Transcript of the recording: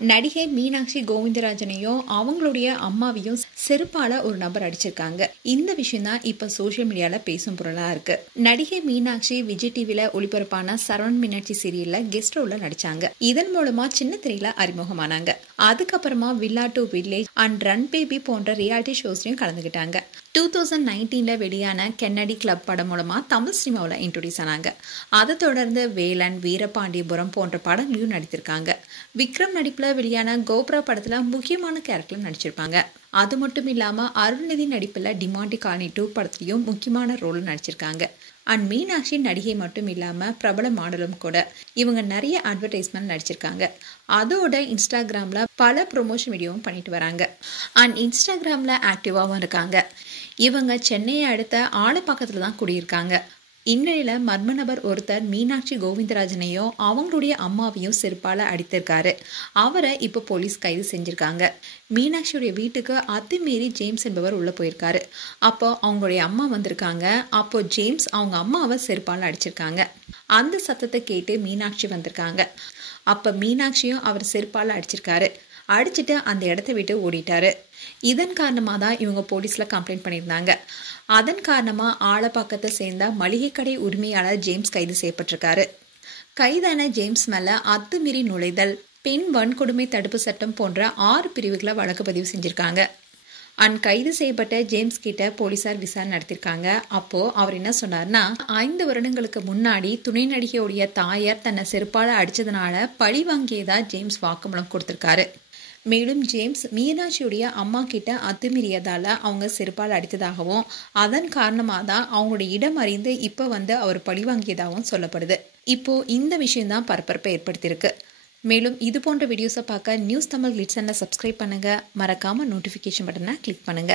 நடிகை மீனாட்சி கோவிந்தராஜனையும் அவங்களுடைய அம்மாவையும் செருப்பால ஒரு நபர் அடிச்சிருக்காங்க. இந்த விஷயம் தான் இப்ப சோசியல் மீடியால பேசும் பொருளா இருக்கு. நடிகை மீனாட்சி விஜய் டிவில ஒளிபரப்பான சரவண் மீனாட்சி சீரியல்ல கெஸ்ட் ரோல்ல நடிச்சாங்க. இதன் மூலமா சின்ன திரையில அறிமுகமானாங்க. அதுக்கப்புறமா villa to village and run baby போன்ற ரியாலிட்டி ஷோஸ்லயும் கலந்துகிட்டாங்க. 2019 வெளியான கென்னடி கிளப் படம் மூலமா தமிழ் சினிமாவில் இன்ட்ரோடியூஸ் ஆனாங்க. அதை தொடர்ந்து வேலன், வீரபாண்டியபுரம் போன்ற படங்களையும் நடித்திருக்காங்க. விக்ரம் நடிப்புல வெளியான கோப்ரா படத்துல முக்கியமான கேரக்டர்ல நடிச்சிருப்பாங்க. அது மட்டும் இல்லாம அருள்நிதி நடிப்புல டிமாண்டி காலனி 2 படத்திலையும் முக்கியமான ரோல் நடிச்சிருக்காங்க. அண்ட் மீனாட்சி நடிகை மட்டும் இல்லாம பிரபல மாடலும் கூட. இவங்க நிறைய அட்வர்டைஸ்மெண்ட் நடிச்சிருக்காங்க. அதோட இன்ஸ்டாகிராம்ல பல ப்ரொமோஷன் வீடியோவும் பண்ணிட்டு வராங்க. அண்ட் இன்ஸ்டாகிராம்ல ஆக்டிவாவும் இருக்காங்க. இவங்க சென்னையை அடுத்த ஆலப்பாக்கத்துல தான் குடியிருக்காங்க. இந்நிலையில மர்ம நபர் ஒருத்தர் மீனாட்சி கோவிந்தராஜனையும் அவங்களுடைய அம்மாவையும் செருப்பால அடித்திருக்காரு. அவரை இப்ப போலீஸ் கைது செஞ்சிருக்காங்க. மீனாட்சியுடைய வீட்டுக்கு அத்துமீறி ஜேம்ஸ் என்பவர் உள்ள போயிருக்காரு. அப்போ அவங்களுடைய அம்மா வந்திருக்காங்க. அப்போ ஜேம்ஸ் அவங்க அம்மாவை செருப்பால அடிச்சிருக்காங்க. அந்த சத்தத்தை கேட்டு மீனாட்சி வந்திருக்காங்க. அப்ப மீனாட்சியும் அவர் செருப்பால அடிச்சிருக்காரு. அடிச்சுட்டு அந்த இடத்த விட்டு ஓடிட்டாரு. இதன் காரணமா தான் இவங்க போலீஸ்ல கம்ப்ளைண்ட் பண்ணியிருந்தாங்க. அதன் காரணமா ஆலப்பாக்கத்தை சேர்ந்த மளிகை கடை உரிமையாளர் ஜேம்ஸ் கைது செய்யப்பட்டிருக்காரு. கைதான ஜேம்ஸ் மேல அத்துமீறி நுழைதல், பெண் வன்கொடுமை தடுப்பு சட்டம் போன்ற 6 பிரிவுகளை வழக்கு பதிவு செஞ்சிருக்காங்க. அண்ட் கைது செய்யப்பட்ட ஜேம்ஸ் கிட்ட போலீசார் விசாரணை நடத்திருக்காங்க. அப்போ அவர் என்ன சொன்னார்னா, 5 வருடங்களுக்கு முன்னாடி துணை நடிகையுடைய தாயார் தன்னை செருப்பால அடிச்சதுனால பழி வாங்கியதா ஜேம்ஸ் வாக்குமூலம் கொடுத்திருக்காரு. மேலும் ஜேம்ஸ் மீனாட்சியுடைய அம்மா கிட்ட அத்துமீறியதால அவங்க செருப்பால் அடித்ததாகவும் அதன் காரணமாக தான் அவங்களுடைய இடம் அறிந்து இப்போ அவர் பழி வாங்கியதாகவும் சொல்லப்படுது. இப்போ இந்த விஷயம் தான் பரபரப்பை ஏற்படுத்தியிருக்கு. மேலும் இது போன்ற வீடியோஸை பார்க்க நியூஸ் தமிழ் கிளிட்ஸ் சேனலை சப்ஸ்கிரைப் பண்ணுங்க. மறக்காம நோட்டிஃபிகேஷன் பட்டனை கிளிக் பண்ணுங்க.